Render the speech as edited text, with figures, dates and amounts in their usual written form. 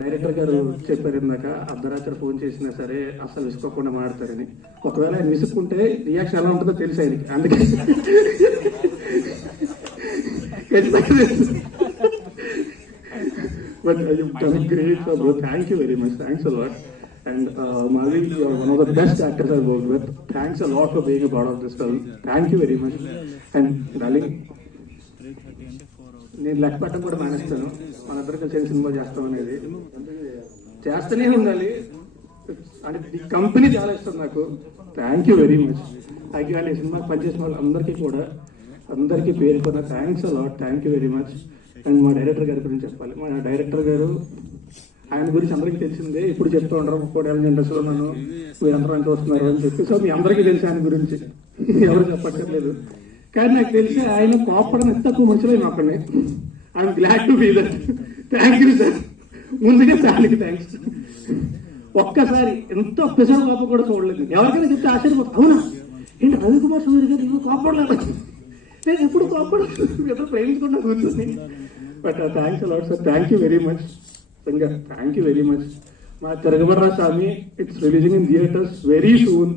Director గారు చెప్పారు ఇందాక అర్ధరాత్రి ఫోన్ చేసినా సరే అసలు విసుకోకుండా మాడతారని. ఒకవేళ ఆయన విసుక్కుంటే రియాక్షన్ ఎలా ఉంటుందో తెలుసు ఆయనకి, అందుకే but great bro, thank you very much, thanks a lot. And Mavi, you are one of the best actors I've worked with. Thanks a lot for being a part of this film. Thank you very much. And darling, నేను లెక్క పెట్టడం కూడా మానేస్తాను, మనందరం కలిసి cinema చేస్తాం అనేది చేస్తూనే ఉండాలి. అంటే ఈ కంపెనీ చాలా ఇష్టం నాకు. Thank you very much. Thank you. And ఈ సినిమాకి పనిచేసిన వాళ్ళందరికీ కూడా, అందరికీ పేరు కూడా thanks a lot, thank you very much. And మా డైరెక్టర్ గారి గురించి చెప్పాలి. మా డైరెక్టర్ గారు, ఆయన గురించి అందరికీ తెలిసిందే, ఇప్పుడు చెప్తూ ఉండరు ముక్కోటి ఇండస్ట్రీలో నన్ను మీరందరూ ఎంత వస్తున్నారు అని చెప్పి. సో మీ అందరికీ తెలిసి ఆయన గురించి ఎవరు చెప్పక్కర్లేదు. కానీ నాకు తెలిసి ఆయన కోపడని ఎంత తక్కువ మనుషులే మాకండి. I'm glad to be that. Thank you sir, ముందుగా సార్కి థ్యాంక్స్. ఒక్కసారి ఎంతో స్పెషల్ కోపం కూడా చూడలేదు. ఎవరికైనా చెప్తే ఆశ్చర్యపోతుంది, అవునా ఏంటి రవికుమార్ సుధీర్ గారు నువ్వు కోపడలేదు, నేను ఎప్పుడు కోపడలేదు, ఎప్పుడు ప్రేమించుకుంటా కూర్చుంది. But thanks a lot sir, thank you very much. Thank you very much. మా Tiragabadara Saami, it's releasing in theatres very soon.